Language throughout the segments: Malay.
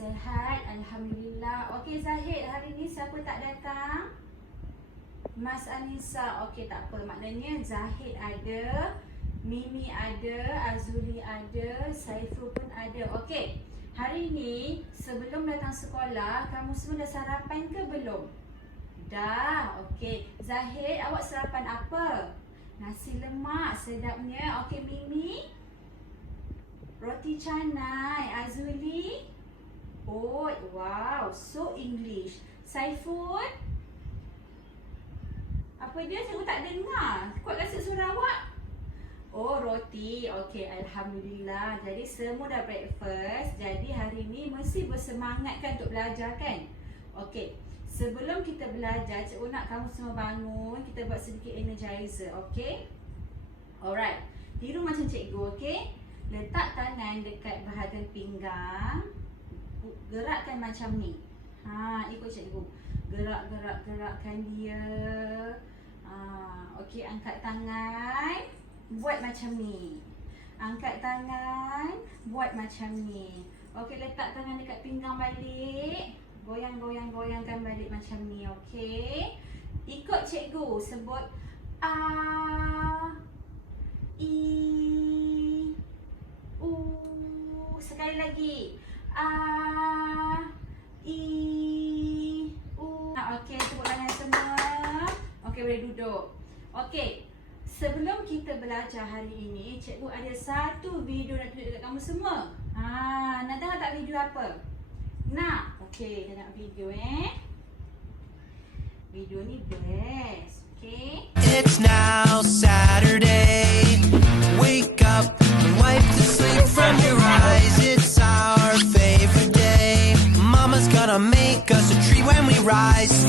Sehat, Alhamdulillah. Okey Zahid, hari ni siapa tak datang? Mas Anissa. Okey, tak apa. Maknanya Zahid ada, Mimi ada, Azuli ada, Saiful pun ada. Okey, hari ni sebelum datang sekolah, kamu semua dah sarapan ke belum? Dah. Okey, Zahid, awak sarapan apa? Nasi lemak, sedapnya. Okey, Mimi, roti canai. Azuli, oat. Wow, so English. Saiful, apa dia? Saya tak dengar. Kuat rasa suara awak. Oh, roti. Okey, Alhamdulillah. Jadi semua dah breakfast. Jadi hari ni mesti bersemangat kan untuk belajar kan? Okey, sebelum kita belajar, cikgu nak kamu semua bangun. Kita buat sedikit energizer, okey? Alright. Tiru macam cikgu, okey? Letak tangan dekat bahagian pinggang. Gerakkan macam ni. Ikut cikgu. Gerakkan dia. Okey, angkat tangan. Buat macam ni. Angkat tangan. Buat macam ni. Okey, letak tangan dekat pinggang balik. Goyangkan balik macam ni. Okey. Ikut cikgu. Sebut A, I, U. Sekali lagi. A, I, U. Okey, tepuk tangan semua. Okey, boleh duduk. Okey, sebelum kita belajar hari ini, cikgu ada satu video nak tunjuk dekat kamu semua. Nak tengok tak video apa? Nak? Okey, tengok video Video ni best. Okey. It's now Saturday. Wake up and wipe the sleep from your eyes. It's our favorite day. Mama's gonna make us a treat when we rise.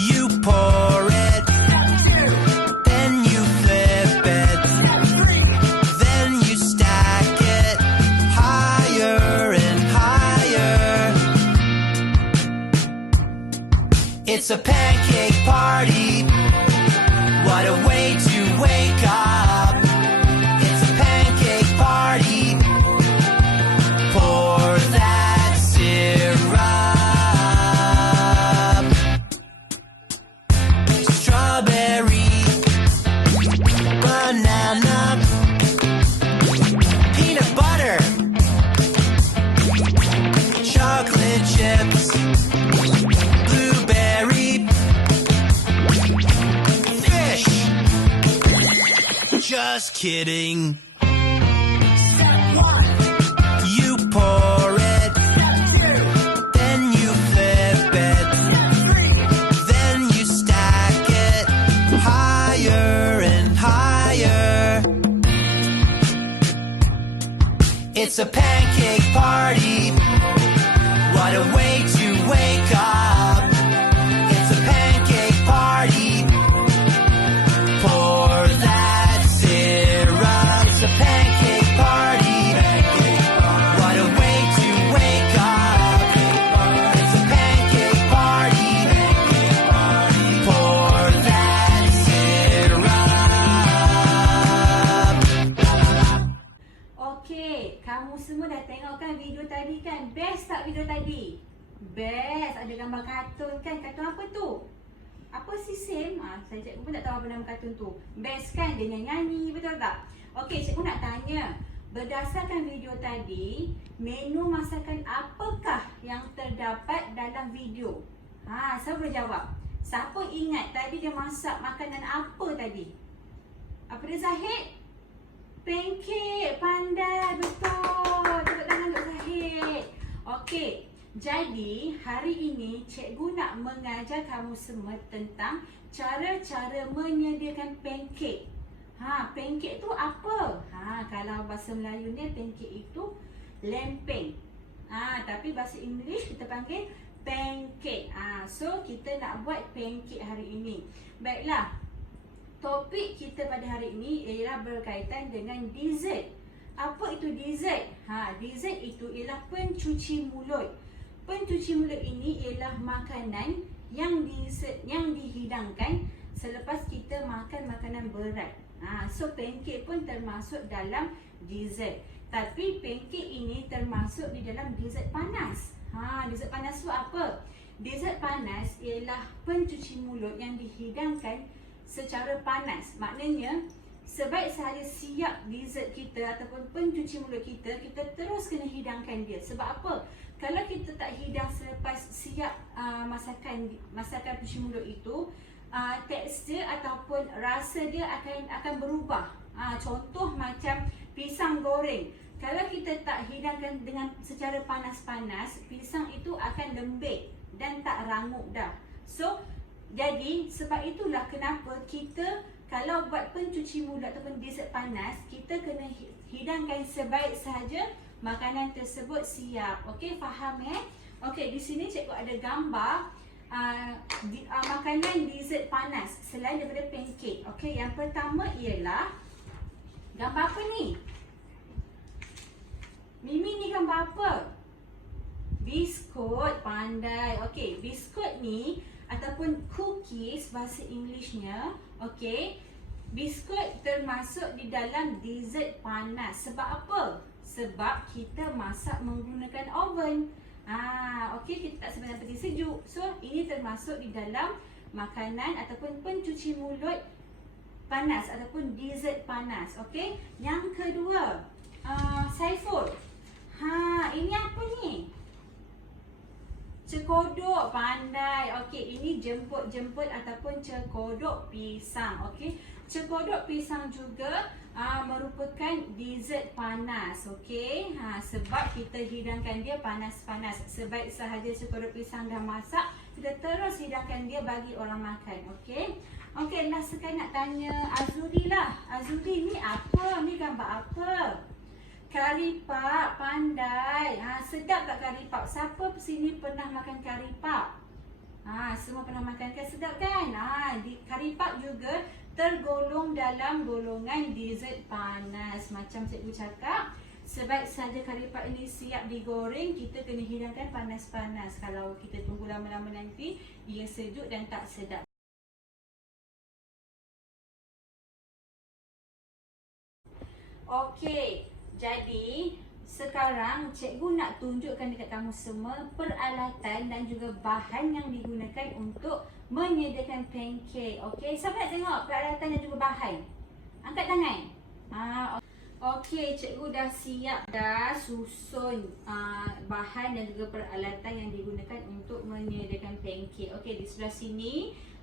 You pour it, then you flip it, then you stack it higher and higher. It's a pancake party. What a way to wake up. It's a pancake party. Pour that syrup. Strawberry, banana, peanut butter, chocolate chips, blueberry, fish. Just kidding. You pour it, then you flip it, then you stack it higher and higher. It's a pancake party. What a way to wake up. It's a pancake party. Pour that syrup. It's a pancake party. What a way to wake up. It's a pancake party. Pour that syrup. Okey, kamu semua dah tengok kan video tadi kan? Best tak video tadi? Best. Ada gambar kartun kan? Kartun apa tu? Apa sih Sim? Saya cikgu pun tak tahu apa nama kartun tu. Best kan? Dia nyanyi, betul tak? Okey, cikgu nak tanya. Berdasarkan video tadi, menu masakan apakah yang terdapat dalam video? Siapa boleh jawab? Siapa ingat tadi dia masak makanan apa tadi? Apa dia, Zahid? Pancake. Pandai. Betul. Tepuk tangan untuk Zahid. Okey. Jadi, hari ini cikgu nak mengajar kamu semua tentang cara-cara menyediakan pancake. Pancake tu apa? Kalau bahasa Melayu ni pancake itu lempeng. Tapi bahasa English kita panggil pancake. So kita nak buat pancake hari ini. Baiklah. Topik kita pada hari ini ialah berkaitan dengan dessert. Apa itu dessert? Dessert itu ialah pencuci mulut. Pencuci mulut ini ialah makanan yang dihidangkan selepas kita makan makanan berat. So pancake pun termasuk dalam dessert. Tapi pancake ini termasuk termasuk di dalam dessert panas. Dessert panas tu apa? Dessert panas ialah pencuci mulut yang dihidangkan secara panas. Maknanya sebaik sahaja siap dessert kita ataupun pencuci mulut kita, kita terus kena hidangkan dia. Sebab apa? Kalau kita tak hidang selepas siap masakan pencuci mulut itu, tekstur ataupun rasa dia akan berubah. Contoh macam pisang goreng. Kalau kita tak hidangkan dengan secara panas-panas, pisang itu akan lembek dan tak rangup dah. So, jadi sebab itulah kenapa kita kalau buat pencuci mulut ataupun dessert panas, kita kena hidangkan sebaik sahaja makanan tersebut siap. Okey, faham Okey, di sini cikgu ada gambar makanan dessert panas selain daripada pancake. Okey, yang pertama ialah gambar apa ni? Mimi ni gambar apa? Biskut, pandai. Okey, biskut ni ataupun cookies bahasa Englishnya, okey. Biskut termasuk di dalam dessert panas. Sebab apa? Sebab kita masak menggunakan oven. Okey, kita tak sebenarnya peti sejuk. So, ini termasuk di dalam makanan ataupun pencuci mulut panas ataupun dessert panas. Okey. Yang kedua, Saiful. Ini apa ni? Cekodok, pandai. Okey, ini jemput-jemput ataupun cekodok pisang. Okey. Cekodok pisang juga merupakan dessert panas. Okey. Sebab kita hidangkan dia panas-panas. Sebaik sahaja cekodok pisang dah masak, kita terus hidangkan dia bagi orang makan. Okey. Okey, last sekali nak tanya Azuri lah. Azuri, ni apa? Ni gambar apa? Karipap, pandai. Sedap tak karipap? Siapa sini pernah makan karipap? Semua pernah makan kan? Sedap kan? Karipap juga tergolong dalam golongan dessert panas. Macam cikgu cakap, sebaik saja karipap ini siap digoreng, kita kena hidangkan panas-panas. Kalau kita tunggu lama-lama nanti, ia sejuk dan tak sedap. Okey. Jadi, sekarang cikgu nak tunjukkan dekat kamu semua peralatan dan juga bahan yang digunakan untuk menyediakan pancake. Okey, siapa nak tengok peralatan dan juga bahan? Angkat tangan. Okey, cikgu dah siap dah susun bahan dan juga peralatan yang digunakan untuk menyediakan pancake. Okey, di sebelah sini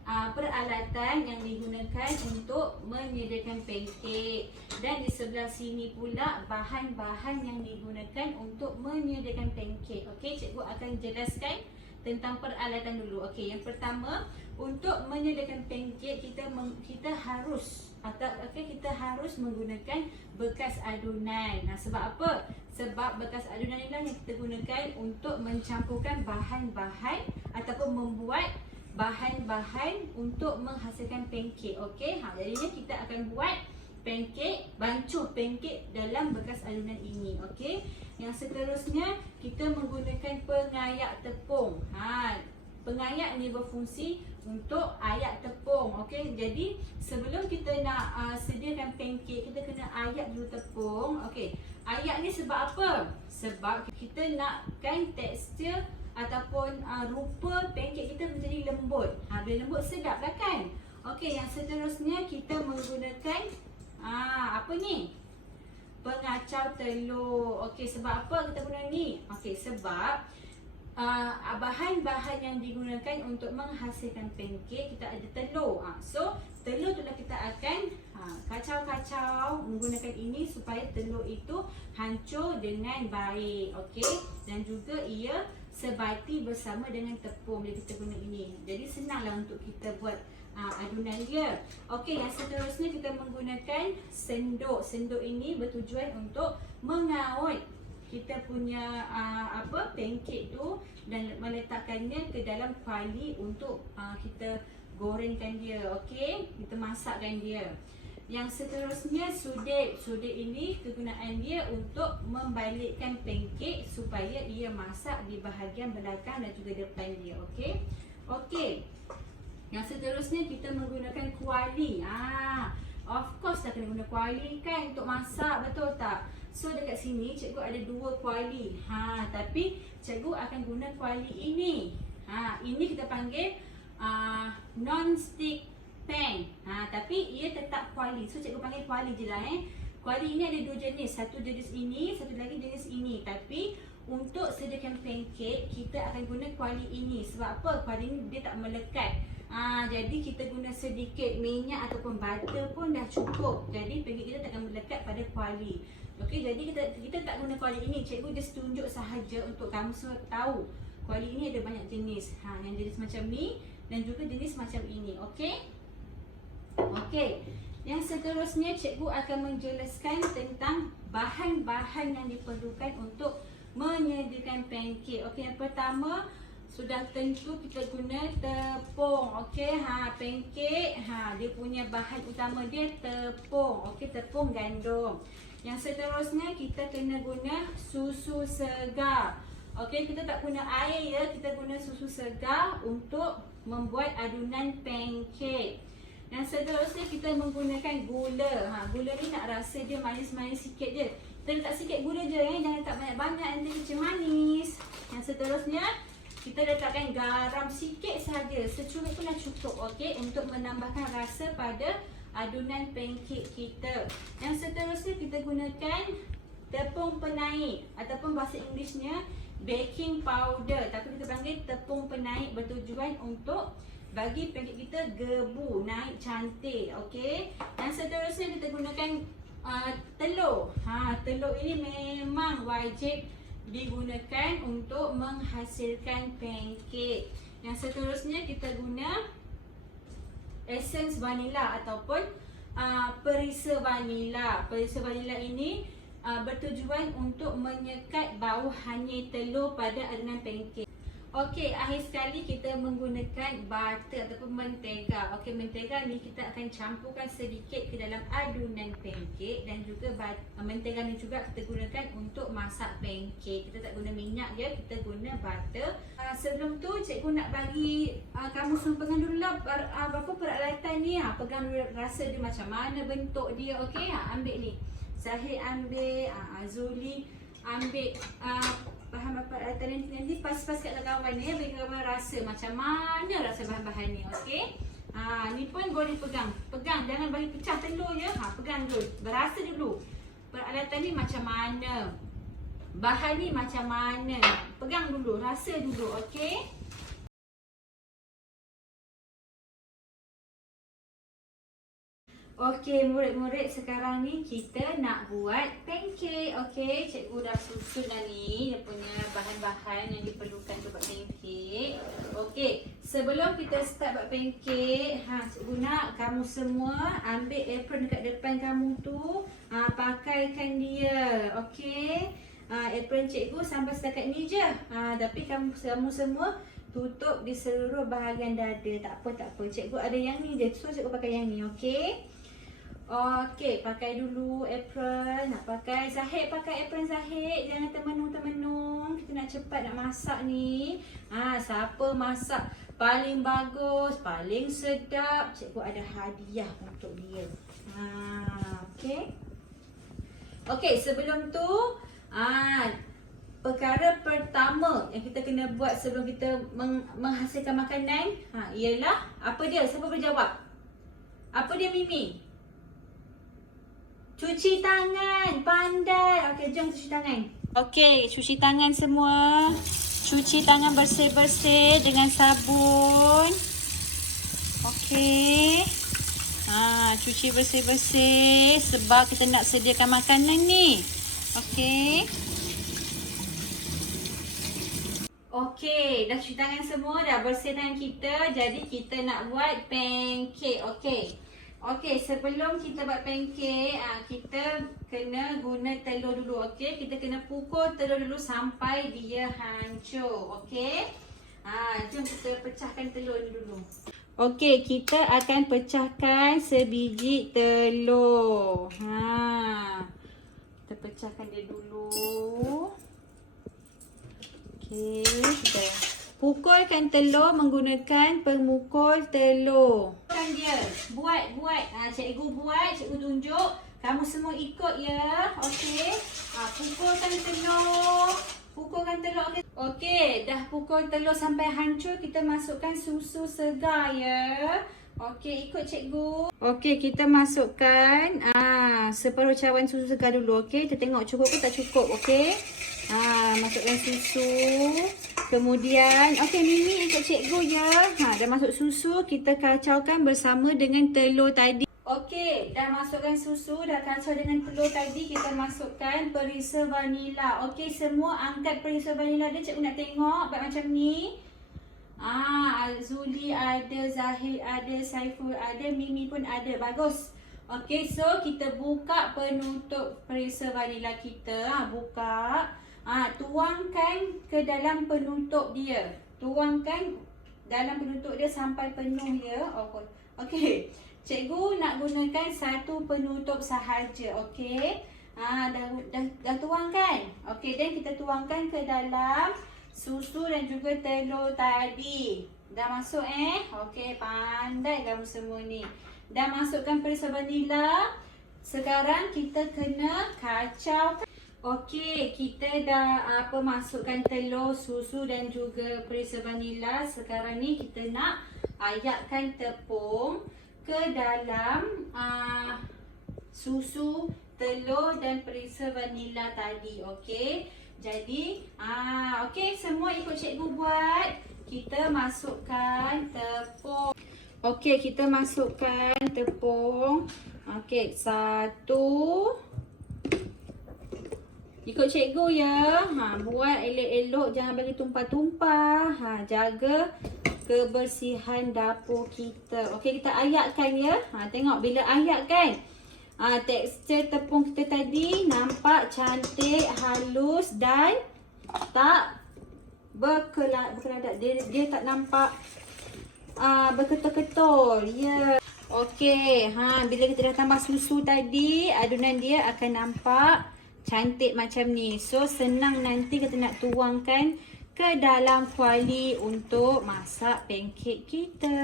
peralatan yang digunakan untuk menyediakan pancake, dan di sebelah sini pula bahan-bahan yang digunakan untuk menyediakan pancake. Okey, cikgu akan jelaskan tentang peralatan dulu. Okey, yang pertama, untuk menyediakan pancake kita harus menggunakan bekas adunan. Sebab apa? Sebab bekas adunan inilah yang kita gunakan untuk mencampurkan bahan-bahan ataupun membuat bahan-bahan untuk menghasilkan pancake. Okey, jadinya kita akan buat pancake, bancuh pancake dalam bekas adunan ini. Okey, yang seterusnya kita menggunakan pengayak tepung. Pengayak ni berfungsi untuk ayak tepung. Okey, jadi sebelum kita nak sediakan pancake, kita kena ayak dulu tepung. Okey, ayak ni sebab apa? Sebab kita nakkan tekstur ataupun rupa pancake kita menjadi lembut. Bila lembut sedap lah kan? Okey, yang seterusnya kita menggunakan apa ni? Pengacau telur. Okey, sebab apa kita guna ni? Okey, sebab bahan-bahan yang digunakan untuk menghasilkan pancake, kita ada telur. So, telur tu lah kita akan kacau-kacau menggunakan ini supaya telur itu hancur dengan baik. Okey, dan juga ia sebati bersama dengan tepung bila kita guna ini. Jadi senanglah untuk kita buat adunan dia. Okey, yang seterusnya kita menggunakan sendok. Sendok ini bertujuan untuk mengaut kita punya pancake tu dan meletakkannya ke dalam kuali untuk kita gorengkan dia. Okey, kita masakkan dia. Yang seterusnya sudet. Sudet ini kegunaan dia untuk membalikkan pancake supaya ia masak di bahagian belakang dan juga depan dia. Okey. Okey. Yang seterusnya kita menggunakan kuali. Of course dah kena guna kuali kan untuk masak, betul tak? So dekat sini cikgu ada 2 kuali. Tapi cikgu akan guna kuali ini. Ini kita panggil non-stick pan. Tapi ia tetap kuali. So cikgu panggil kuali je lah. Kuali ini ada 2 jenis. Satu jenis ini, satu lagi jenis ini. Tapi untuk sediakan pancake, kita akan guna kuali ini. Sebab apa? Kuali ini dia tak melekat. Jadi kita guna sedikit minyak ataupun butter pun dah cukup. Jadi pancake kita tak akan melekat pada kuali. Okey, jadi kita tak guna kuali ini. Cikgu just tunjuk sahaja untuk kamu semua tahu. Kuali ini ada banyak jenis. Yang jenis macam ni dan juga jenis macam ini. Okey? Okey. Yang seterusnya cikgu akan menjelaskan tentang bahan-bahan yang diperlukan untuk menyediakan pancake. Okey, yang pertama sudah tentu kita guna tepung. Okey, pancake dia punya bahan utama dia tepung. Okey, tepung gandum. Yang seterusnya kita kena guna susu segar. Okey, kita tak guna air ya, kita guna susu segar untuk membuat adunan pancake. Yang seterusnya kita menggunakan gula. Gula ni nak rasa dia manis-manis sikit je. Kita letak sikit gula je, jangan letak banyak-banyak, nanti macam manis. Yang seterusnya kita letakkan garam sikit saja, secubit pun dah cukup. Okey, untuk menambahkan rasa pada adunan pancake kita. Yang seterusnya kita gunakan tepung penaik ataupun bahasa Englishnya baking powder, tapi kita panggil tepung penaik, bertujuan untuk bagi pancake kita gebu, naik cantik. Okey. Yang seterusnya kita gunakan telur. Telur ini memang wajib digunakan untuk menghasilkan pancake. Yang seterusnya kita guna essence vanilla ataupun perisa vanilla. Perisa vanilla ini bertujuan untuk menyekat bau hanyir telur pada adunan pancake. Okey, akhir sekali kita menggunakan butter ataupun mentega. Okey, mentega ni kita akan campurkan sedikit ke dalam adunan pancake dan juga mentega ni juga kita gunakan untuk masak pancake. Kita tak guna minyak je, kita guna butter. Sebelum tu cikgu nak bagi kamu semua pegang dulu lah apa peralatan ni. Pegang dulu rasa dia macam mana bentuk dia. Okey, ambil ni. Zahid ambil, Azuli ambil bahan peralatan nanti pas-pas kat kawan ni, bagi kawan rasa macam mana rasa bahan-bahan ni. Okey. Ni pun boleh pegang. Pegang, jangan bagi pecah telur je. Pegang dulu. Berasa dulu. Peralatan ni macam mana? Bahan ni macam mana? Pegang dulu, rasa dulu. Okey. Okey, murid-murid, sekarang ni kita nak buat pancake. Okey, cikgu dah susun dah ni dia punya bahan-bahan yang diperlukan untuk buat pancake. Okey, sebelum kita start buat pancake, cikgu nak kamu semua ambil apron dekat depan kamu tu, pakaikan dia. Okey. Apron cikgu sampai setakat ni je. Tapi kamu semua tutup di seluruh bahagian dada. Tak apa. Cikgu ada yang ni je. So cikgu pakai yang ni. Okey. Okey, pakai dulu apron. Nak pakai Zahid, pakai apron Zahid. Jangan termenung-termenung. Kita nak cepat nak masak ni. Siapa masak paling bagus, paling sedap, cikgu ada hadiah untuk dia. Okey. Okey, sebelum tu perkara pertama yang kita kena buat sebelum kita menghasilkan makanan, ialah apa dia? Siapa boleh jawab? Apa dia, Mimi? Cuci tangan. Pandai. Okey, jom cuci tangan. Okey, cuci tangan semua. Cuci tangan bersih-bersih dengan sabun. Okey. Cuci bersih-bersih sebab kita nak sediakan makanan ni. Okey. Okey, dah cuci tangan semua, dah bersih tangan kita. Jadi kita nak buat pancake. Okey, sebelum kita buat pancake, kita kena guna telur dulu. Okey, kita kena pukul telur dulu sampai dia hancur. Okey. Jom kita pecahkan telur ni dulu. Okey, kita akan pecahkan sebiji telur. Kita pecahkan dia dulu. Okey, kita pukulkan telur menggunakan pemukul telur. Dia buat. Cikgu buat, cikgu tunjuk. Kamu semua ikut ya. Okey. Pukulkan telur. Pukulkan telur. Okey. Okey, dah pukul telur sampai hancur, kita masukkan susu segar ya. Okey, ikut cikgu. Okey, kita masukkan separuh cawan susu segar dulu. Okey, kita tengok cukup ke tak cukup. Okey. Masukkan susu. Kemudian, okey, Mimi ikut cikgu ya. Dah masuk susu, kita kacaukan bersama dengan telur tadi. Okey, dah masukkan susu, dah kacau dengan telur tadi, kita masukkan perisa vanila. Okey, semua angkat perisa vanila dia. Cikgu nak tengok buat macam ni. Azuli ada, Zahid ada, Saiful ada, Mimi pun ada. Bagus. Okey, so kita buka penutup perisa vanila kita. Buka. Tuangkan ke dalam penutup dia. Tuangkan dalam penutup dia sampai penuh ya. Okey. Cikgu nak gunakan satu penutup sahaja. Okey. Dah tuangkan. Okey, dan kita tuangkan ke dalam susu dan juga telur tadi. Dah masuk Okey, pandai kamu semua ni. Dah masukkan perisa vanila. Sekarang kita kena kacau. Okey, kita dah masukkan telur, susu dan juga perisa vanila. Sekarang ni kita nak ayatkan tepung ke dalam susu, telur dan perisa vanila tadi. Okey. Jadi, okey, semua ikut cikgu buat. Kita masukkan tepung. Okey, kita masukkan tepung. Okey, satu. Ikut cikgu ya. Buat elok-elok, jangan bagi tumpah-tumpah. Jaga kebersihan dapur kita. Okey, kita ayatkan ya. Tengok bila ayatkan. Tekstur tepung kita tadi nampak cantik, halus dan tak berkeladak. Dia tak nampak berketul-ketul. Ya. Okey, bila kita dah tambah susu tadi, adunan dia akan nampak cantik macam ni. So senang nanti kita nak tuangkan ke dalam kuali untuk masak pancake kita.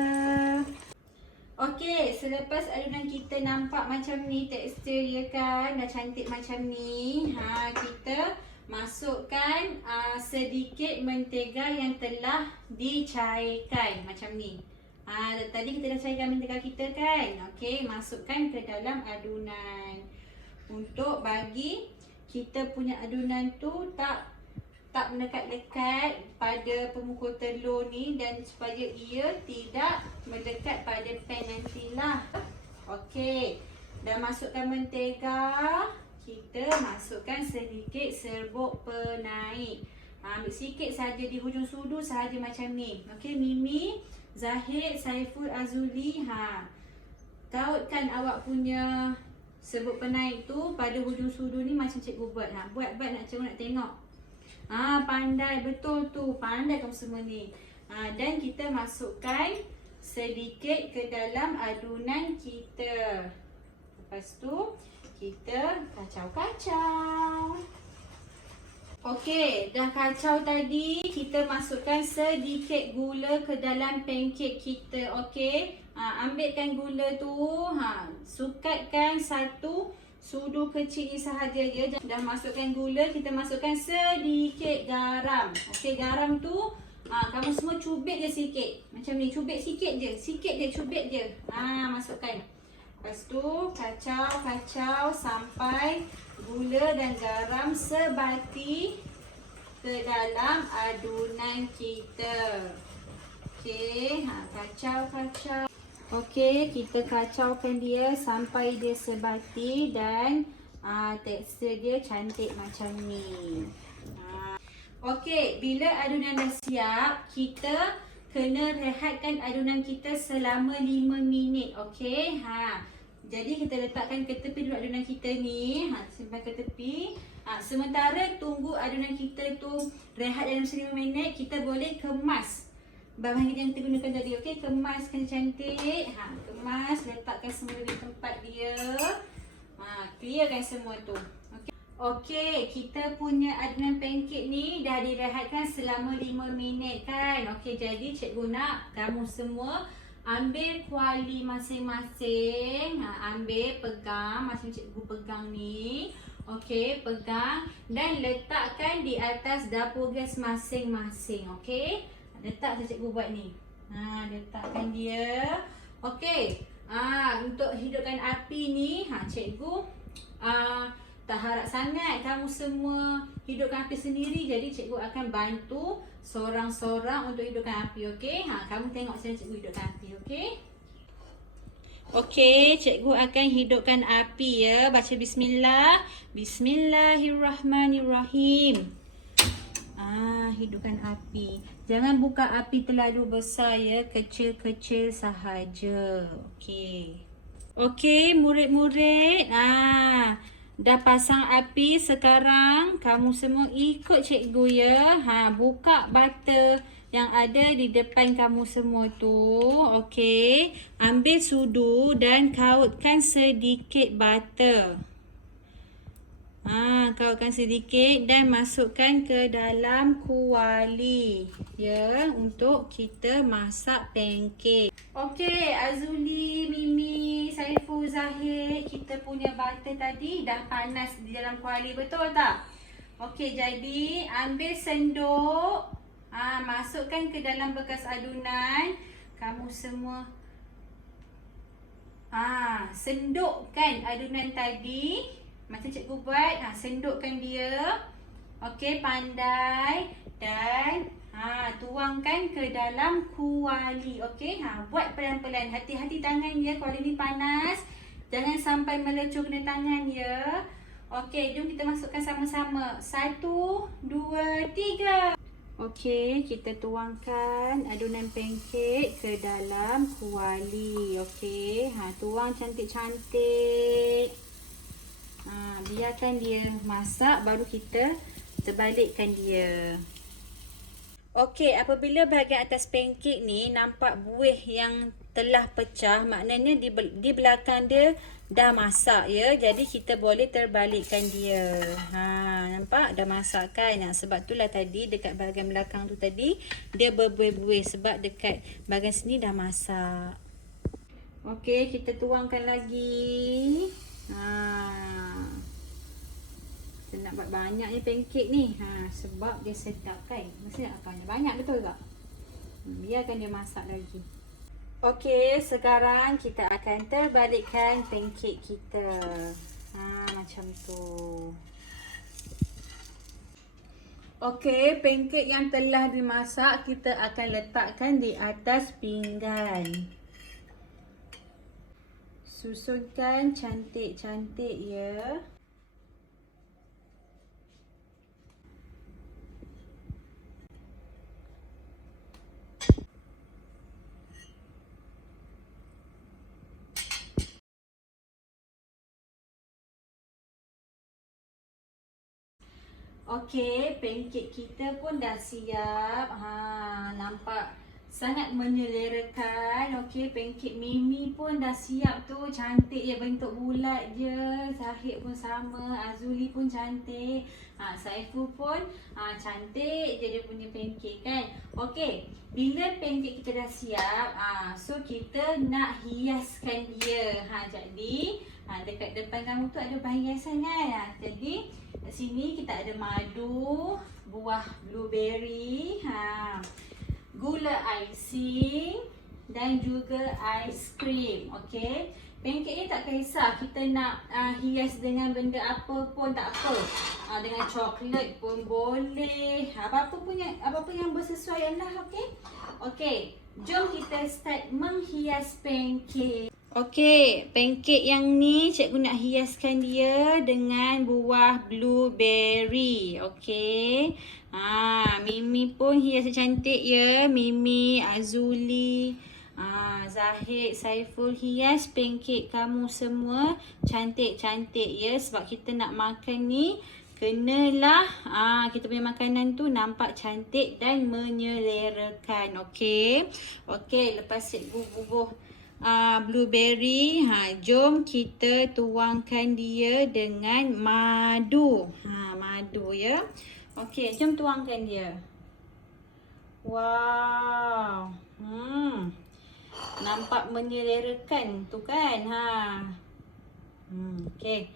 Okey, selepas adunan kita nampak macam ni tekstur dia kan, dah cantik macam ni. Kita masukkan sedikit mentega yang telah dicairkan macam ni. Tadi kita dah cairkan mentega kita kan. Okey, masukkan ke dalam adunan. Untuk bagi kita punya adunan tu tak melekat-lekat pada pemukul telur ni, dan supaya ia tidak melekat pada pan nantilah. Okey, dah masukkan mentega, kita masukkan sedikit serbuk penaik. Ambil sikit saja di hujung sudu sahaja macam ni. Okey, Mimi, Zahid, Saiful, Azuli, tautkan awak punya serbuk penaik tu pada hujung sudu ni macam cikgu buat. Buat nak cikgu nak tengok. Pandai betul tu. Pandai kamu semua ni. Dan kita masukkan sedikit ke dalam adunan kita. Lepas tu kita kacau-kacau. Okey, dah kacau tadi, kita masukkan sedikit gula ke dalam pancake kita. Okey. Ambilkan gula tu, sukatkan satu sudu kecil ni sahaja ya. Dah masukkan gula, kita masukkan sedikit garam. Okey, garam tu kamu semua cubit je sikit. Macam ni, cubit sikit je. Sikit je, cubit je. Masukkan. Lepas tu kacau-kacau sampai gula dan garam sebati ke dalam adunan kita. Okey, kacau-kacau. Okey, kita kacaukan dia sampai dia sebati dan tekstur dia cantik macam ni. Okey, bila adunan dah siap, kita kena rehatkan adunan kita selama 5 minit. Okey, jadi kita letakkan ke tepi dulu adunan kita ni. Simpan ke tepi. Sementara tunggu adunan kita tu rehat dalam 5 minit, kita boleh kemas bahan yang kita gunakan tadi. Okey, kemaskan cantik. Kemas, letakkan semua di tempat dia. Clearkan semua tu. Okey, kita punya adunan pancake ni dah direhatkan selama 5 minit kan. Okey, jadi cikgu nak kamu semua ambil kuali masing-masing. Ambil, pegang, macam cikgu pegang ni. Okey, pegang dan letakkan di atas dapur gas masing-masing. Okey, letak je cikgu buat ni. Letakkan dia. Okey, untuk hidupkan api ni, cikgu tak harap sangat kamu semua hidupkan api sendiri. Jadi cikgu akan bantu seorang-seorang untuk hidupkan api. Okey, kamu tengok saya cikgu hidupkan api. Okey. Okey, cikgu akan hidupkan api ya. Baca bismillah. Bismillahirrahmanirrahim. Hidupkan api. Jangan buka api terlalu besar ya, kecil-kecil sahaja. Okey. Okey, murid-murid. Dah pasang api, sekarang kamu semua ikut cikgu ya. Buka bata yang ada di depan kamu semua tu. Okey, ambil sudu dan kautkan sedikit bata. Kautkan sedikit dan masukkan ke dalam kuali ya, untuk kita masak pancake. Okey, Azuli, Mimi, Saiful, Zahid, kita punya bata tadi dah panas di dalam kuali, betul tak? Okey, jadi ambil sendok, masukkan ke dalam bekas adunan. Kamu semua sendokkan adunan tadi macam cikgu buat. Sendokkan dia. Okey, pandai. Dan tuangkan ke dalam kuali. Okey, buat pelan-pelan. Hati-hati tangan ya, kuali ni panas. Jangan sampai melecur kena tangan ya. Okey, jom kita masukkan sama-sama. 1, 2, 3. Okey, kita tuangkan adunan pancake ke dalam kuali. Okey, tuang cantik-cantik. Biarkan dia masak, baru kita terbalikkan dia. Okey, apabila bahagian atas pancake ni nampak buih yang telah pecah, maknanya di belakang dia dah masak ya. Jadi kita boleh terbalikkan dia. Nampak dah masak kan? Sebab itulah tadi dekat bahagian belakang tu tadi dia berbuih-buih, sebab dekat bahagian sini dah masak. Okey, kita tuangkan lagi. Kita nak buat banyak ni pancake ni. Sebab dia sedap kan. Mesti nak banyak, betul tak? Biarkan dia masak lagi. Okey, sekarang kita akan terbalikkan pancake kita. Macam tu. Okey, pancake yang telah dimasak kita akan letakkan di atas pinggan. Susunkan cantik-cantik ya. Okey, pancake kita pun dah siap. Nampak sangat menyelerakan. Okey, pancake Mimi pun dah siap tu. Cantik je, bentuk bulat je. Zahid pun sama, Azuli pun cantik. Saiful pun cantik je dia punya pancake kan. Okey, bila pancake kita dah siap, so kita nak hiaskan dia. Jadi dekat depan kamu tu ada perhiasan kan. Jadi kat sini kita ada madu, buah blueberry, gula icing dan juga aiskrim. Okey, pancake ni tak kisah kita nak hias dengan benda apa pun tak apa. Dengan coklat pun boleh. Apa-apa yang bersesuaian lah. Okey. Okey, jom kita start menghias pancake. Okey, pancake yang ni cikgu nak hiaskan dia dengan buah blueberry. Okey. Mimi pun hias cantik ya. Mimi, Azuli, Zahid, Saiful, hias pancake kamu semua cantik-cantik ya. Sebab kita nak makan ni, kenalah kita punya makanan tu nampak cantik dan menyelerakan. Okey. Okey, lepas cikgu bubuh blueberry, jom kita tuangkan dia dengan madu. Madu ya. Okey, jom tuangkan dia. Wow. Nampak menyelerakan tu kan. Okey.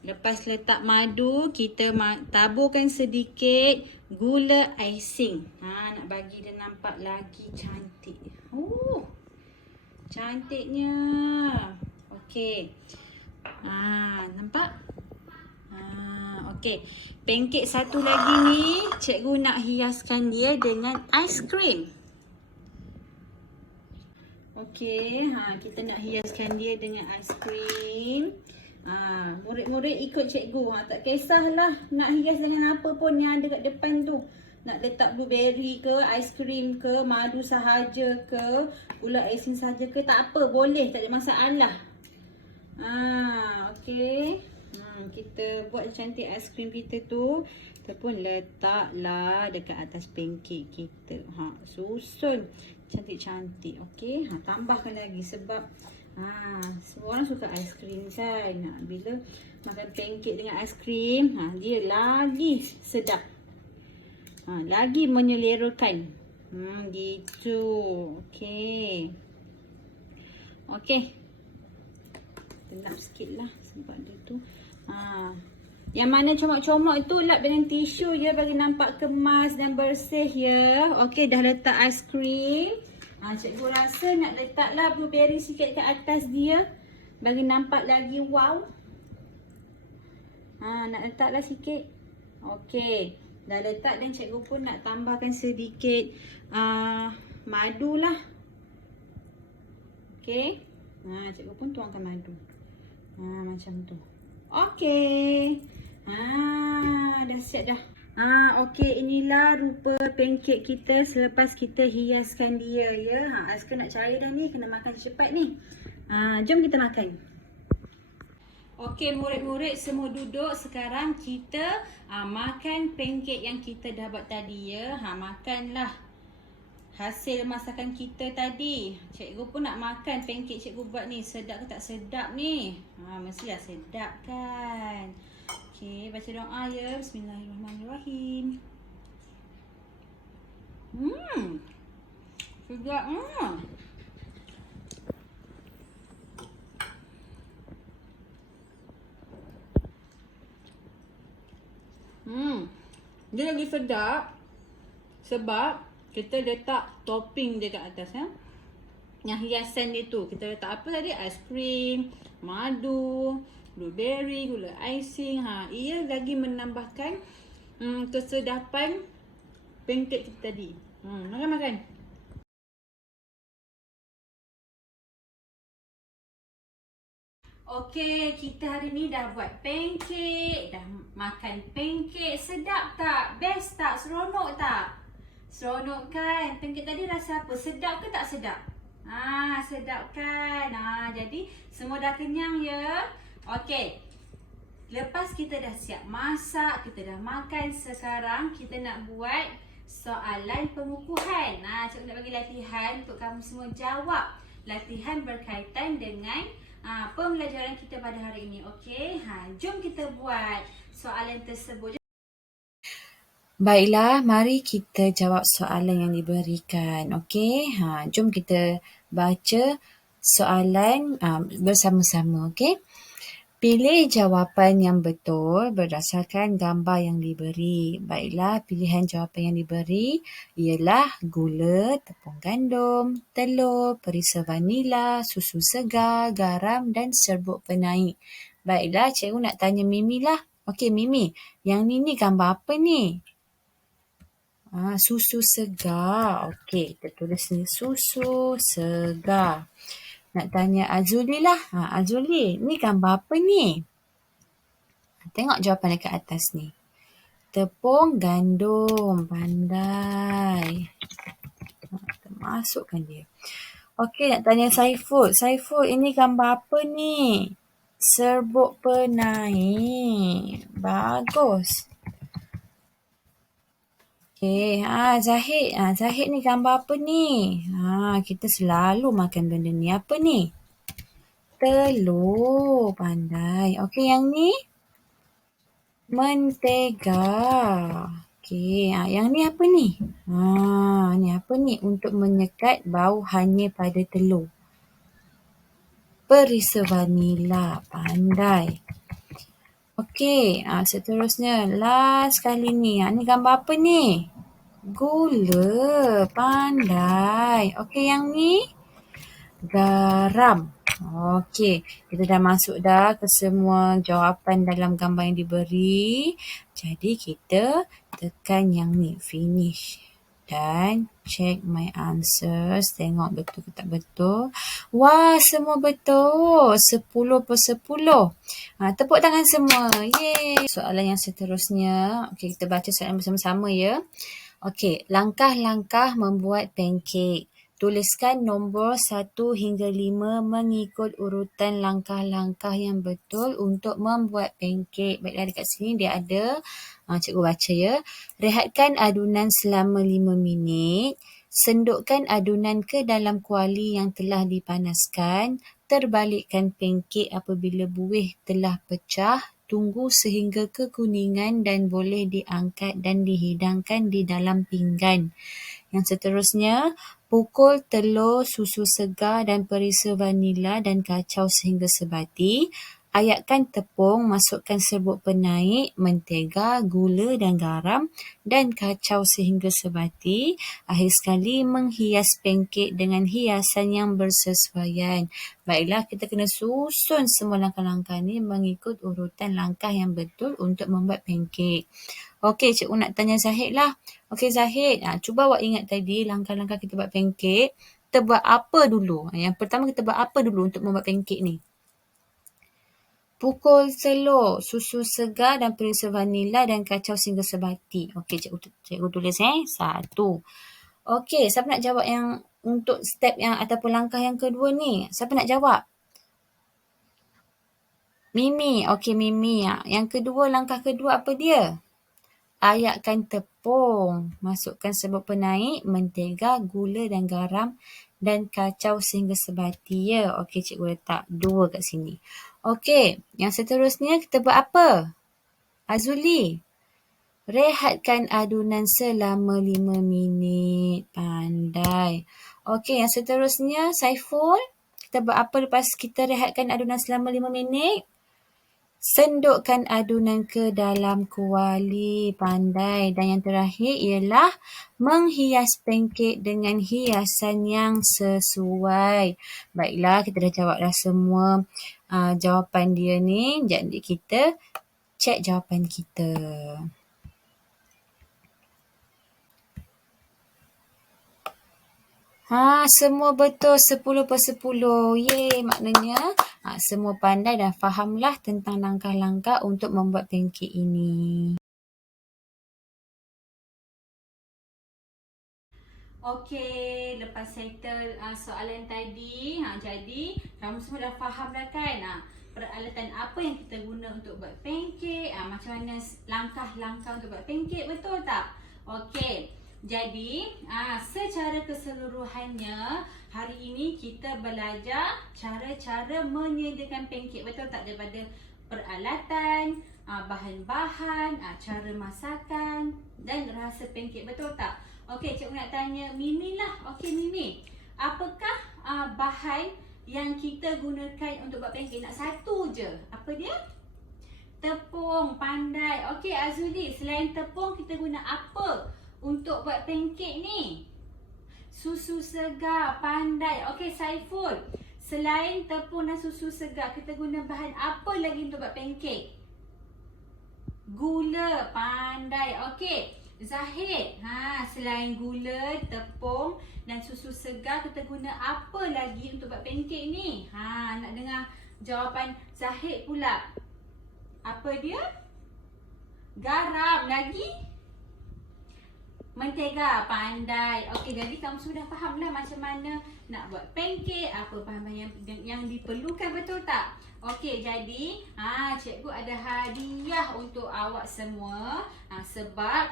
Lepas letak madu, kita taburkan sedikit gula icing. Nak bagi dia nampak lagi cantik. Cantiknya. Okey. Nampak? Okey. Pancake satu lagi ni, cikgu nak hiaskan dia dengan aiskrim. Okey, kita nak hiaskan dia dengan aiskrim. Murid-murid ikut cikgu. Tak kisahlah nak hias dengan apa pun yang ada kat depan tu. Nak letak blueberry ke, aiskrim ke, madu sahaja ke, gula icing sahaja ke, tak apa, boleh, tak ada masalah. Okey. Kita buat cantik aiskrim kita tu. Kita pun letaklah dekat atas pancake kita. Susun cantik-cantik. Okey. Tambahkan lagi sebab semua orang suka aiskrim kan. Bila makan pancake dengan aiskrim, dia lagi sedap. Lagi menyelerakan. Gitu. Okey. Okey. Tenap sikit lah sebab dia tu. Yang mana comot-comot tu lap dengan tisu je bagi nampak kemas dan bersih ya. Okey, dah letak aiskrim. Cikgu rasa nak letaklah blueberry sikit kat atas dia bagi nampak lagi wow. Nak letaklah sikit. Okey, dah letak dan cikgu pun nak tambahkan sedikit madu lah. Okey. Cikgu pun tuangkan madu. Macam tu. Okey. Dah siap dah. Okey, inilah rupa pancake kita selepas kita hiaskan dia ya. Azka nak cari dah ni, kena makan cepat ni. Jom kita makan. Okey, murid-murid semua duduk. Sekarang kita makan pancake yang kita dah buat tadi ya. Makanlah hasil masakan kita tadi. Cikgu pun nak makan pancake cikgu buat ni. Sedap ke tak sedap ni? Mestilah sedap kan. Okey, baca doa ya. Bismillahirrahmanirrahim. Sedap. Dia lagi sedap sebab kita letak topping dia kat atas ya. Yang hiasan dia tu. Kita letak apa tadi? Aiskrim, madu, blueberry, gula icing. Ia lagi menambahkan kesedapan pancake kita tadi. Makan. Okey, kita hari ni dah buat pancake, dah makan pancake. Sedap tak? Best tak? Seronok tak? Seronok kan? Pancake tadi rasa apa? Sedap ke tak sedap? Sedap kan? Jadi semua dah kenyang ya? Okey. Lepas kita dah siap masak, kita dah makan, sekarang kita nak buat soalan pengukuhan. Cikgu nak bagi latihan untuk kamu semua jawab. Latihan berkaitan dengan pembelajaran kita pada hari ini. Okey? Jom kita buat soalan tersebut. Baiklah, mari kita jawab soalan yang diberikan. Okey, jom kita baca soalan bersama-sama. Okey, pilih jawapan yang betul berdasarkan gambar yang diberi. Baiklah, pilihan jawapan yang diberi ialah gula, tepung gandum, telur, perisa vanila, susu segar, garam dan serbuk penaik. Baiklah, cikgu nak tanya Mimi lah. Okey, Mimi, yang ni gambar apa ni? Susu segar. Okey, kita tulis ni susu segar. Nak tanya Azuli lah. Azuli, ni gambar apa ni? Tengok jawapan dekat atas ni. Tepung gandum. Pandai. Kita masukkan dia. Okey, nak tanya Saiful. Saiful, ini gambar apa ni? Serbuk penaik. Bagus. Okey, Zahid. Zahid ni gambar apa ni? Kita selalu makan benda ni. Apa ni? Telur. Pandai. Okey, yang ni? Mentega. Okey, yang ni apa ni? Ni apa ni? Untuk menyekat bau hanya pada telur. Perisa vanila, pandai. Okey, seterusnya last kali ni. Ni gambar apa ni? Gula, pandai. Okey, yang ni garam. Okey, kita dah masuk dah ke semua jawapan dalam gambar yang diberi. Jadi kita tekan yang ni, finish. Dan check my answers. Tengok betul ke tak betul. Wah, semua betul. 10/10. Tepuk tangan semua. Yeay. Soalan yang seterusnya. Okey, kita baca soalan bersama-sama ya. Okey, langkah-langkah membuat pancake. Tuliskan nombor 1 hingga 5 mengikut urutan langkah-langkah yang betul untuk membuat pancake. Baiklah, dekat sini dia ada, cikgu baca ya. Rehatkan adunan selama 5 minit. Sendukkan adunan ke dalam kuali yang telah dipanaskan. Terbalikkan pancake apabila buih telah pecah. Tunggu sehingga kekuningan dan boleh diangkat dan dihidangkan di dalam pinggan. Yang seterusnya, pukul telur, susu segar dan perisa vanila dan kacau sehingga sebati. Ayatkan tepung, masukkan serbuk penaik, mentega, gula dan garam dan kacau sehingga sebati. Akhir sekali, menghias pancake dengan hiasan yang bersesuaian. Baiklah, kita kena susun semua langkah-langkah ni mengikut urutan langkah yang betul untuk membuat pancake. Okey, cikgu nak tanya Zahid lah. Okey Zahid, cuba awak ingat tadi langkah-langkah kita buat pancake. Kita buat apa dulu? Yang pertama kita buat apa dulu untuk membuat pancake ni? Pukul telur, susu segar dan perisa vanila dan kacau sehingga sebati. Okey, cikgu tulis 1. Okey, siapa nak jawab yang untuk step yang ataupun langkah yang kedua ni? Siapa nak jawab? Mimi. Okey, Mimi. Yang kedua, langkah kedua apa dia? Ayatkan tepung, masukkan serbuk penaik, mentega, gula dan garam dan kacau sehingga sebati ya. Okey, cikgu letak 2 kat sini. Okey, yang seterusnya kita buat apa? Azuli, rehatkan adunan selama 5 minit. Pandai. Okey, yang seterusnya Saiful, kita buat apa lepas kita rehatkan adunan selama 5 minit? Sendukkan adunan ke dalam kuali. Pandai. Dan yang terakhir ialah menghias pancake dengan hiasan yang sesuai. Baiklah, kita dah jawab dah semua jawapan dia ni. Jadi kita cek jawapan kita. Semua betul 10/10. Yeay, maknanya semua pandai dan fahamlah tentang langkah-langkah untuk membuat pancake ini. Okey, lepas settle soalan tadi, jadi kamu semua dah faham dah kan? Peralatan apa yang kita guna untuk buat pancake, macam mana langkah-langkah untuk buat pancake, betul tak? Okey. Jadi, secara keseluruhannya, hari ini kita belajar cara-cara menyediakan pancake, betul tak? Daripada peralatan, bahan-bahan, cara masakan dan rasa pancake, betul tak? Okey, cikgu nak tanya Mimi lah. Okey Mimi, apakah bahan yang kita gunakan untuk buat pancake? Nak satu je. Apa dia? Tepung, pandai. Okey Azuli, selain tepung kita guna apa untuk buat pancake ni? Susu segar, pandai. Okey Saiful, selain tepung dan susu segar, kita guna bahan apa lagi untuk buat pancake? Gula, pandai. Okey Zahid, selain gula, tepung dan susu segar, kita guna apa lagi untuk buat pancake ni? Nak dengar jawapan Zahid pula. Apa dia? Garam. Lagi? Mentega, pandai. Okey, jadi kamu sudah faham lah macam mana nak buat pancake, apa bahan-bahan yang diperlukan, betul tak? Okey, jadi cikgu ada hadiah untuk awak semua. Sebab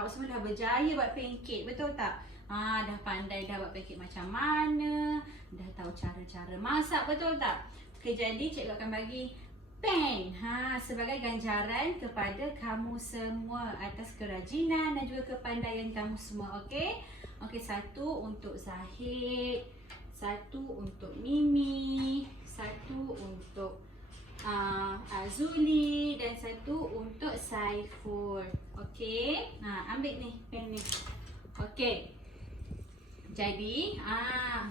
awak semua dah berjaya buat pancake, betul tak? Dah pandai dah buat pancake macam mana, dah tahu cara-cara masak, betul tak? Okey, jadi cikgu akan bagi pen. Sebagai ganjaran kepada kamu semua atas kerajinan dan juga kepandaian kamu semua. Okey. Okey, satu untuk Zahid, satu untuk Mimi, satu untuk Azuli dan satu untuk Saiful. Okey. Ambil ni pen ni. Okey. Jadi,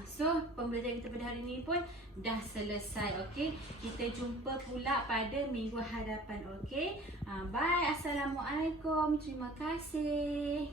so pembelajaran kita pada hari ini pun dah selesai. Okey. Kita jumpa pula pada minggu hadapan. Okey. Bye. Assalamualaikum. Terima kasih.